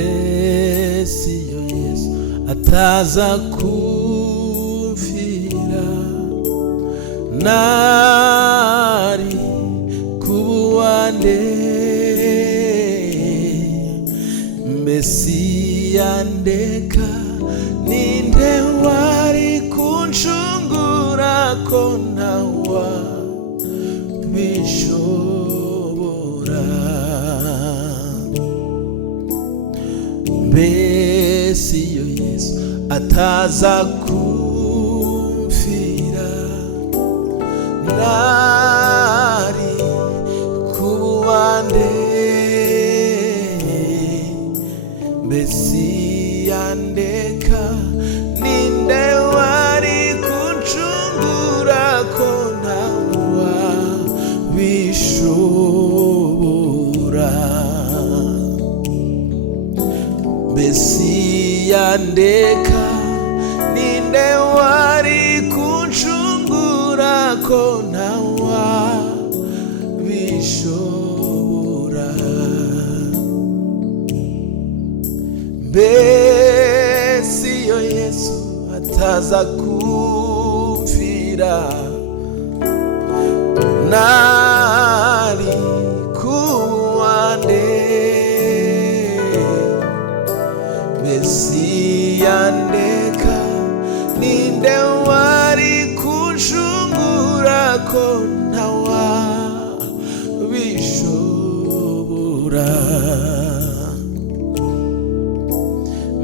mbese iyo Yesu ataza kumfira nari kubuwande, mbese yandeka ninde wari kunshungura ko ntawa bishobora. Mbese iyo Yesu ataza kumfira nari kubuwande, mbese yandeka ninde wari kunshungura ko ntawa bishobora. Mbese yandeka ninde wari kunshungura ko ntawa bishobora. Mbese iyo Yesu ataza kumfira nari kubuwande, mbese yandeka ninde wari kunshungura ko ntawa bishobora.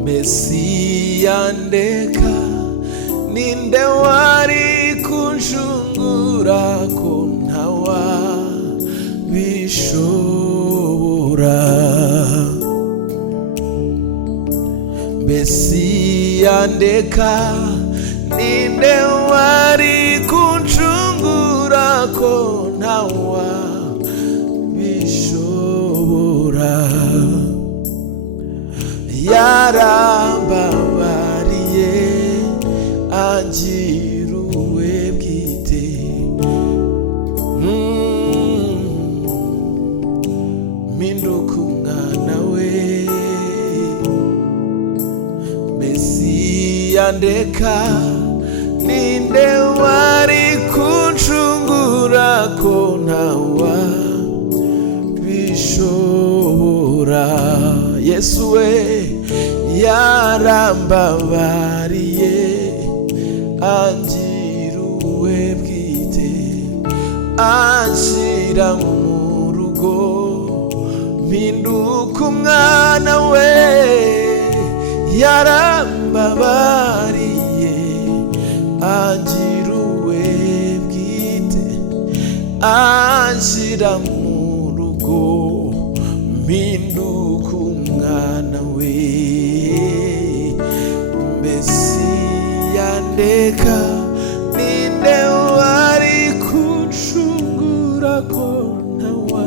Mbese yandeka ninde wari kunshungura ko ntawa bishobora. Mbese yandeka ninde wari kunshungura ko ntawa bishobora. Yarambabariye angira uwe bwite, mpinduka umwana we. Mbese yandeka ninde wari kunshungura ko ntawa bishobora. Yesu we yarambabariye angira uwe bwite, anshyira mu rugo mpinduka umwana we. Yarambabariye angira uwe bwite, anshyira mu rugo mpinduka umwana we. Mbese yandeka ninde wari kunshungura ko ntawa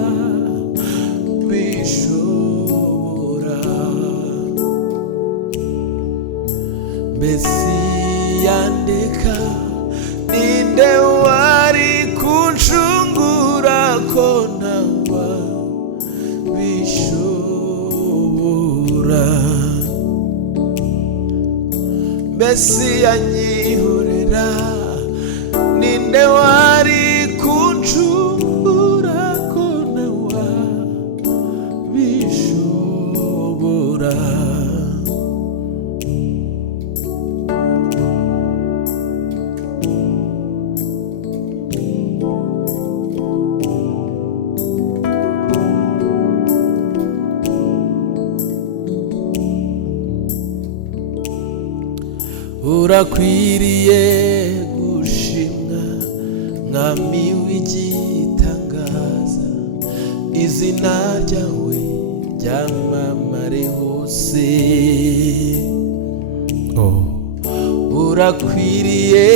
bishobora. Mbese yandeka ninde wari kunshungura ko ntawa bishobora. Mbese yanyihorera ninde wari kunshungura ko ntawa bishobora. Urakwiriye gushimwa mwami w'igitangaza, izina ryawe ryamamare ibyamamare hose. Urakwiriye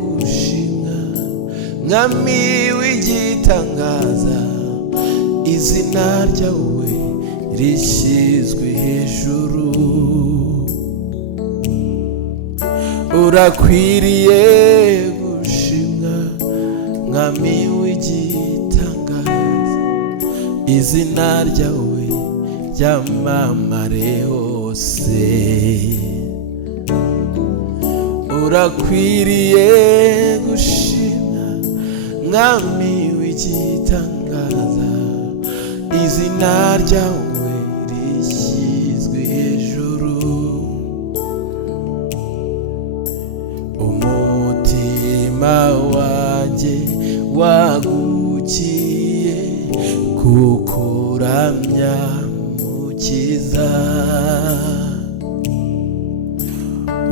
gushimwa mwami w'igitangaza, izina ryawe rishyizwe hejuru. Urakwiriye gushimwa mwami w'igitangaza, izina ryawe ryamamare hose. Urakwiriye gushimwa mwami w'igitangaza, izina ryawe rishyizwe hejuru. Umutima wanjye wagukiye kukuramya Mukiza,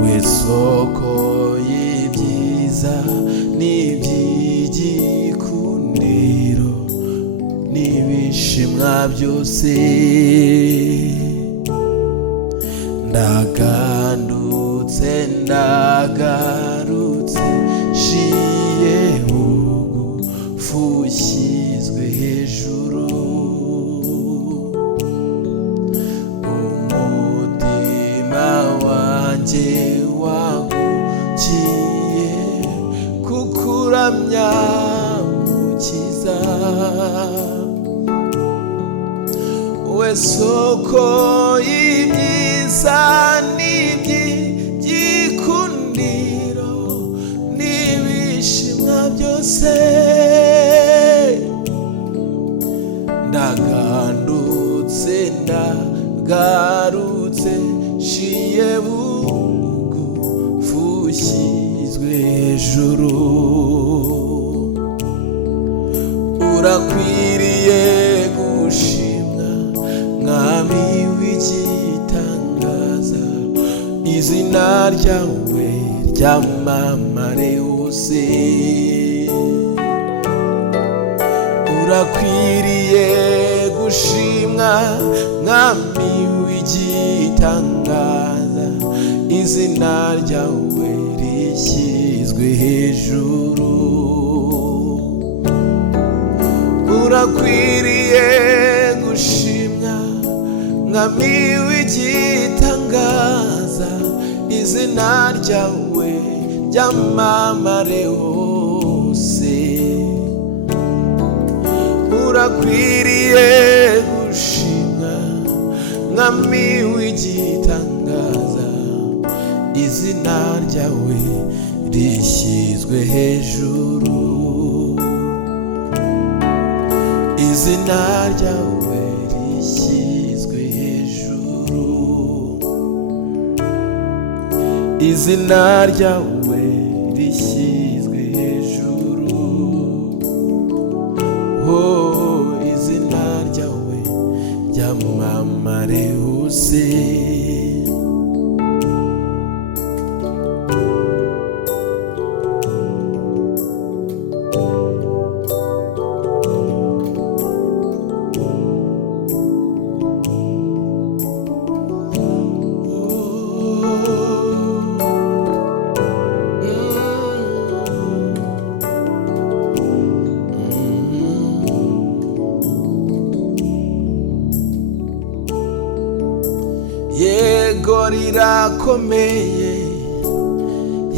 we soko y'ibyiza n'iby'igikundiro n'ibishimwa byose. Ndagandutse ndagarutse nshiye bugufi ushyizwe hejuru. Umutima wanjye wagukiye kukuramya Mukiza, we soko y'ibyiza n'iby'igikundiro n'ibishimwa byose. Ndagandutse ndagarutse nshiye bugufi ushyizwe hejuru. Urakwiriye gushimwa mwami w'igitangaza, izina ryawe ryamamare hose. Urakwiriye gushimwa mwami w'igitangaza, izina ryawe rishyizwe hejuru. Urakwiriye gushimwa mwami w'igitangaza, izina ryawe ryamamare hose. Urakwiriye gushimwa mwami w'igitangaza, izina ryawe rishyizwe hejuru. Izina ryawe rishyizwe hejuru. Izina ryawe rishyizwe hejuru. Oh, izina ryawe ryamamare hose. Yego rirakomeye,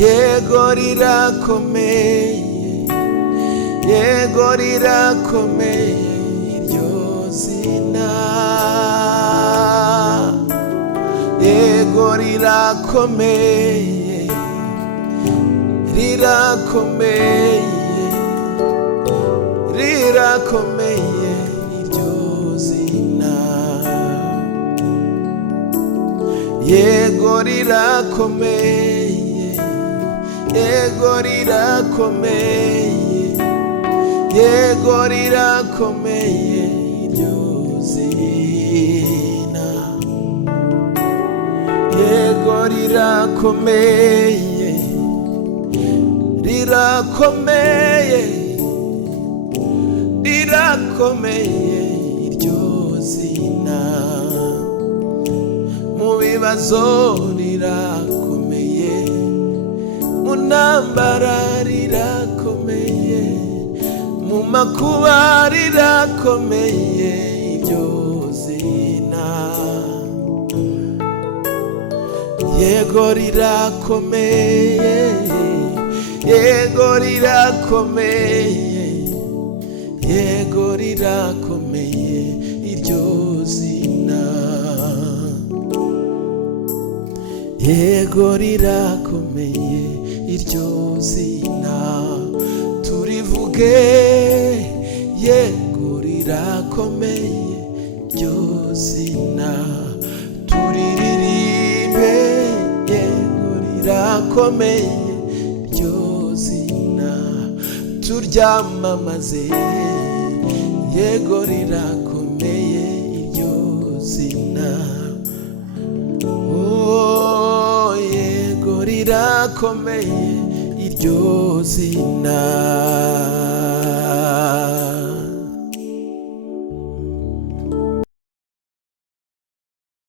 yego rirakomeye, yego rirakomeye iryo zina. Yego rirakomeye, rirakomeye, rirakomeye iryo zina. Yego rirakomeye, yego rirakomeye, yego rirakomeye iryo zina. Yego rirakomeye, rirakomeye, rirakomeye iryo zina. bibazo rirakomeye, mu ntambara rirakomeye, mu makuba rirakomeye iryo zina. Yego rirakomeye, yego rirakomeye, yego rirakomeye iryo zina. Yego rirakomeye iryo zina, turivuge. Yego rirakomeye iryo zina, turiririmbe. Yego rirakomeye iryo zina, turyamamaze. Yego rirakomeye iryo zina. Oh, yego rirakomeye iryo zina.